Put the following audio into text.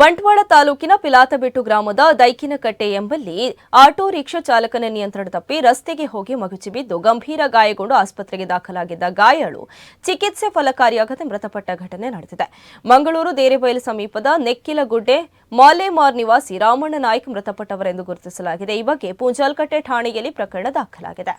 ಬಂಟ್ವಾಳ ತಾಲೂಕಿನ ಪಿಲಾತಬೆಟ್ಟು ಗ್ರಾಮದ ದೈಕಿನಕಟ್ಟೆ ಎಂಬಲ್ಲಿ ಆಟೋ ರಿಕ್ಷಾ ಚಾಲಕನ ನಿಯಂತ್ರಣ ತಪ್ಪಿ ರಸ್ತೆಗೆ ಹೋಗಿ ಮಗುಚಿ ಬಿದ್ದು ಗಂಭೀರ ಗಾಯಗೊಂಡು ಆಸ್ಪತ್ರೆಗೆ ದಾಖಲಾಗಿದ್ದ ಗಾಯಾಳು ಚಿಕಿತ್ಸೆ ಫಲಕಾರಿಯಾಗದೆ ಮೃತಪಟ್ಟ ಘಟನೆ ನಡೆದಿದೆ. ಮಂಗಳೂರು ದೇರೆಬೈಲು ಸಮೀಪದ ನೆಕ್ಕಿಲಗುಡ್ಡೆ ಮಾಲೇಮಾರ್ ನಿವಾಸಿ ರಾಮಣ್ಣ ನಾಯ್ಕ್ ಮೃತಪಟ್ಟವರೆಂದು ಗುರುತಿಸಲಾಗಿದೆ. ಈ ಬಗ್ಗೆ ಪೂಂಜಾಲ್ಕಟ್ಟೆ ಠಾಣೆಯಲ್ಲಿ ಪ್ರಕರಣ ದಾಖಲಾಗಿದೆ.